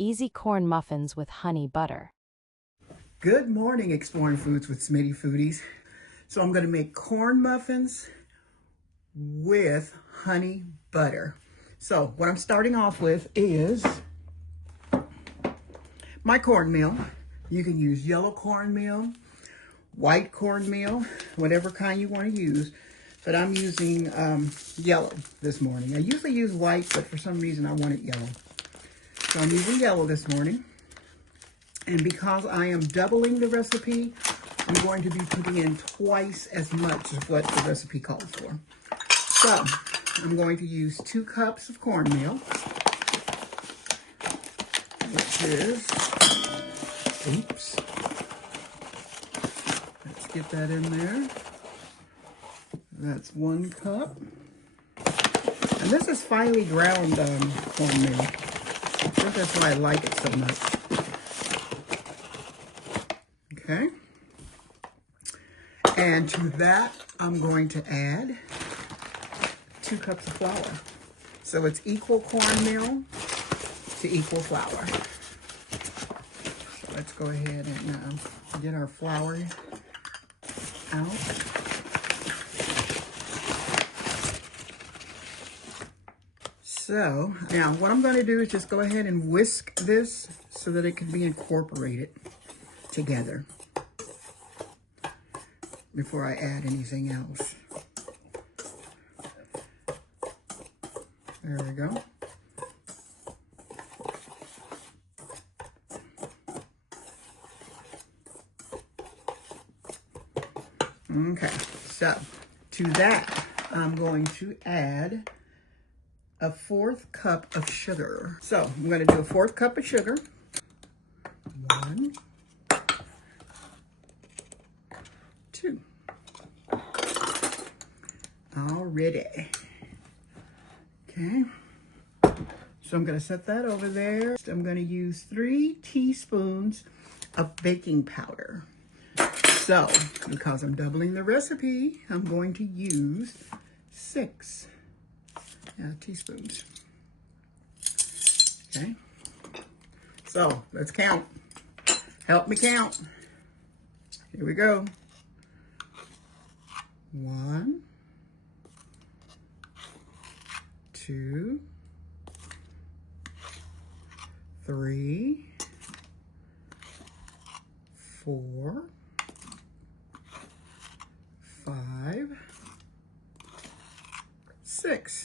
easy corn muffins with honey butter. Good morning, Exploring Foods with Smitty Foodies. So I'm going to make corn muffins with honey butter. So what I'm starting off with is my cornmeal. You can use yellow cornmeal, white cornmeal, whatever kind you want to use. But I'm using yellow this morning. I usually use white, but for some reason I wanted yellow. So I'm using yellow this morning. And because I am doubling the recipe, I'm going to be putting in twice as much of what the recipe calls for. So I'm going to use 2 cups of cornmeal, which is, oops, let's get that in there. That's 1 cup. And this is finely ground cornmeal. I think that's why I like it so much. Okay. And to that, I'm going to add 2 cups of flour. So it's equal cornmeal to equal flour. So let's go ahead and get our flour out. So now what I'm going to do is just go ahead and whisk this so that it can be incorporated together before I add anything else. There we go. Okay, so to that, I'm going to add a 1/4 cup of sugar. So I'm going to do a 1/4 cup of sugar. 1, 2. Already. Okay. So I'm going to set that over there. I'm going to use 3 teaspoons of baking powder. So, because I'm doubling the recipe, I'm going to use 6 teaspoons. Okay. So, let's count. Help me count. Here we go. 1, 2, 3, 4, 5, 6.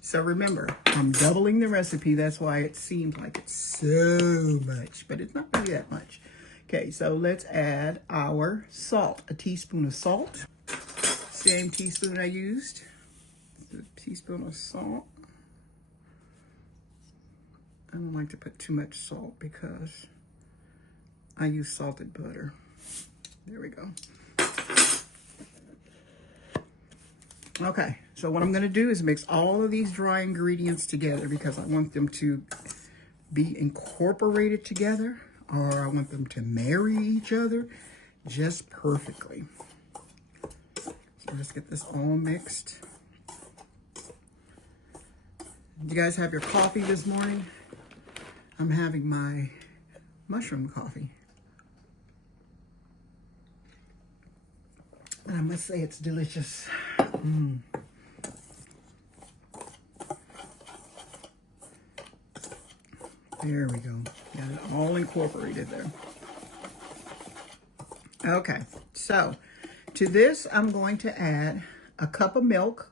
So remember, I'm doubling the recipe. That's why it seems like it's so much, but it's not really that much. Okay, so let's add our salt. A teaspoon of salt. Same teaspoon I used. A teaspoon of salt. I don't like to put too much salt because I use salted butter. There we go. Okay, so what I'm going to do is mix all of these dry ingredients together because I want them to be incorporated together, or I want them to marry each other just perfectly. So let's get this all mixed. Did you guys have your coffee this morning? I'm having my mushroom coffee. And I must say it's delicious. There we go. Got it all incorporated there. Okay, so to this I'm going to add a cup of milk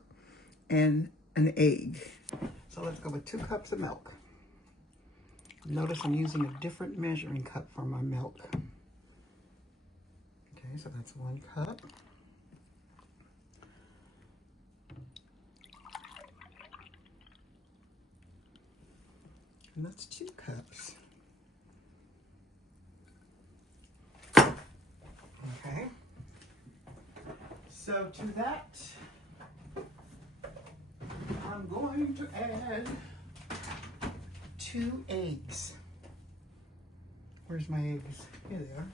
and an egg. So let's go with 2 cups of milk. Notice I'm using a different measuring cup for my milk. Okay, so that's 1 cup. And that's 2 cups. Okay. So to that, I'm going to add 2 eggs. Where's my eggs? Here they are.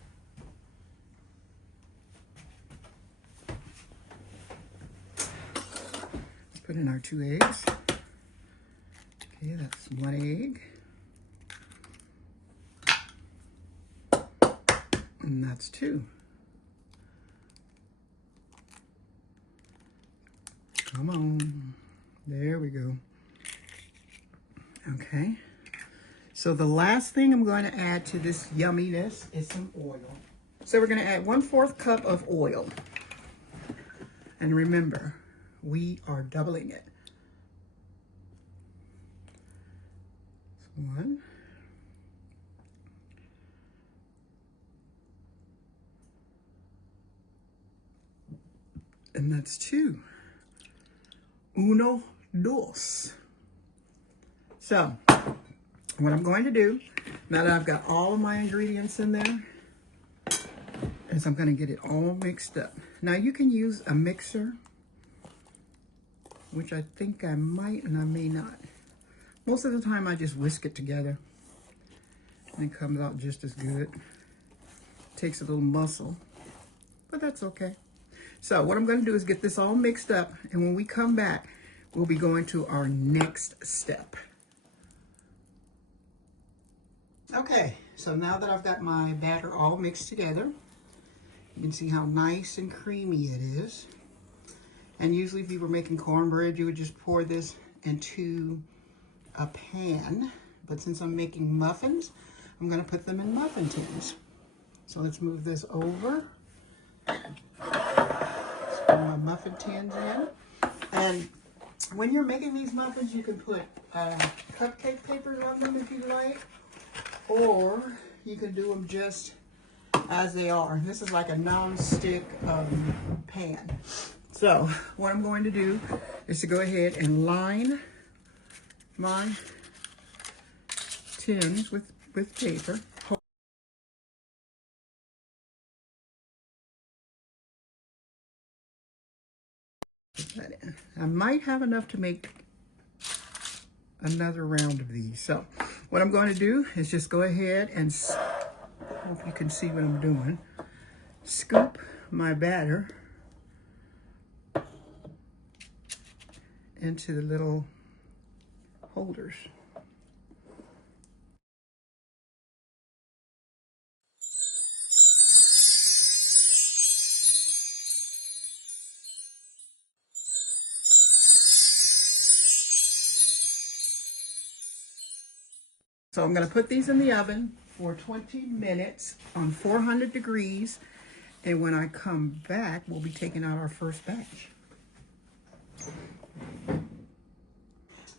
Let's put in our 2 eggs. Okay, that's 1 egg. And that's 2. Come on. There we go. Okay. So the last thing I'm going to add to this yumminess is some oil. So we're going to add 1/4 cup of oil. And remember, we are doubling it. 1. And that's 2. 1, 2. So, what I'm going to do, now that I've got all of my ingredients in there, is I'm going to get it all mixed up. Now, you can use a mixer, which I think I might and I may not. Most of the time, I just whisk it together, and it comes out just as good. Takes a little muscle, but that's okay. So what I'm going to do is get this all mixed up, and when we come back, we'll be going to our next step. Okay, so now that I've got my batter all mixed together, you can see how nice and creamy it is. And usually if you were making cornbread, you would just pour this into a pan. But since I'm making muffins, I'm going to put them in muffin tins. So let's move this over. Put my muffin tins in. And when you're making these muffins, you can put cupcake papers on them if you like. Or you can do them just as they are. This is like a non-stick pan. So what I'm going to do is to go ahead and line my tins with paper. I might have enough to make another round of these. So what I'm going to do is just go ahead and, I hope you can see what I'm doing, scoop my batter into the little holders. So I'm going to put these in the oven for 20 minutes on 400 degrees. And when I come back, we'll be taking out our first batch.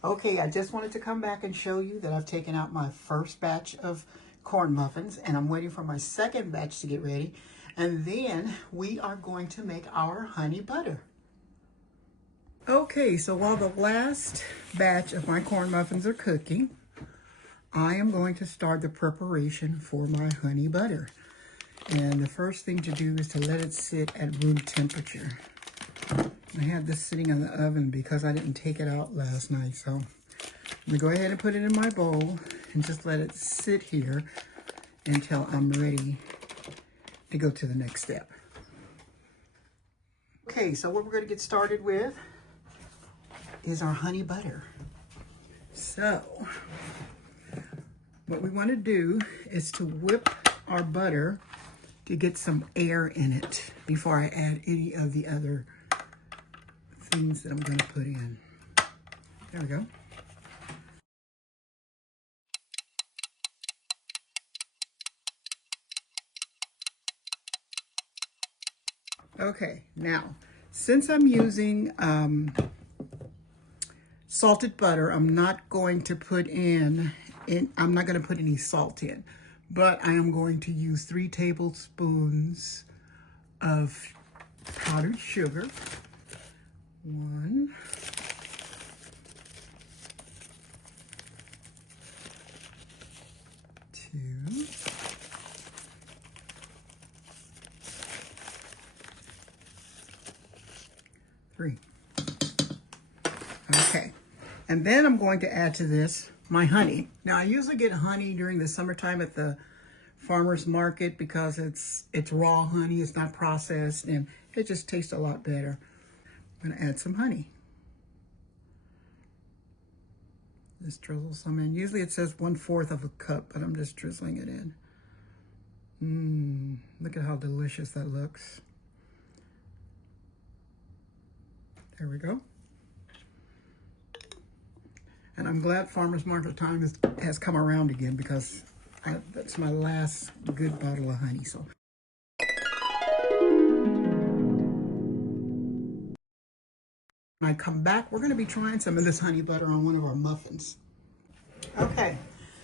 Okay, I just wanted to come back and show you that I've taken out my first batch of corn muffins, and I'm waiting for my second batch to get ready. And then we are going to make our honey butter. Okay, so while the last batch of my corn muffins are cooking, I am going to start the preparation for my honey butter. And the first thing to do is to let it sit at room temperature. I had this sitting in the oven because I didn't take it out last night. So I'm gonna go ahead and put it in my bowl and just let it sit here until I'm ready to go to the next step. Okay, so what we're gonna get started with is our honey butter. So what we want to do is to whip our butter to get some air in it before I add any of the other things that I'm going to put in. There we go. Okay, now, since I'm using salted butter, I'm not going to put I'm not going to put any salt in, but I am going to use 3 tablespoons of powdered sugar. 1, 2, 3. Okay, and then I'm going to add to this my honey. Now, I usually get honey during the summertime at the farmer's market because it's raw honey, it's not processed, and it just tastes a lot better. I'm gonna add some honey. Just drizzle some in. Usually it says 1/4 of a cup, but I'm just drizzling it in. Look at how delicious that looks. There we go. And I'm glad farmer's market time has come around again, because that's my last good bottle of honey. So when I come back, we're going to be trying some of this honey butter on one of our muffins. Okay,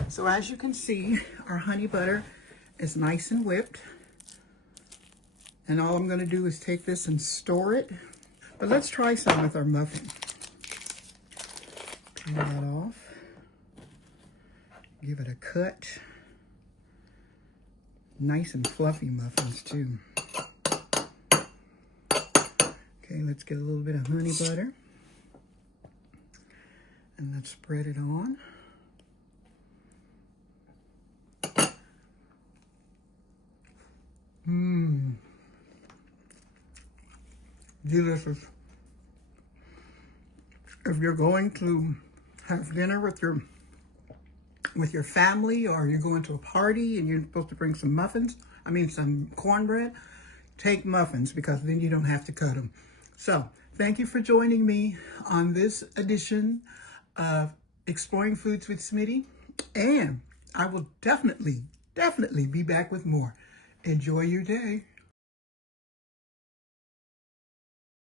so as you can see, our honey butter is nice and whipped. And all I'm going to do is take this and store it. But let's try some with our muffin. Peel that off. Give it a cut. Nice and fluffy muffins too. Okay, let's get a little bit of honey butter. And let's spread it on. Delicious. If you're going to have dinner with your family, or you're going to a party and you're supposed to bring some muffins, some cornbread, take muffins, because then you don't have to cut them. So thank you for joining me on this edition of Exploring Foods with Smitty. And I will definitely be back with more. Enjoy your day.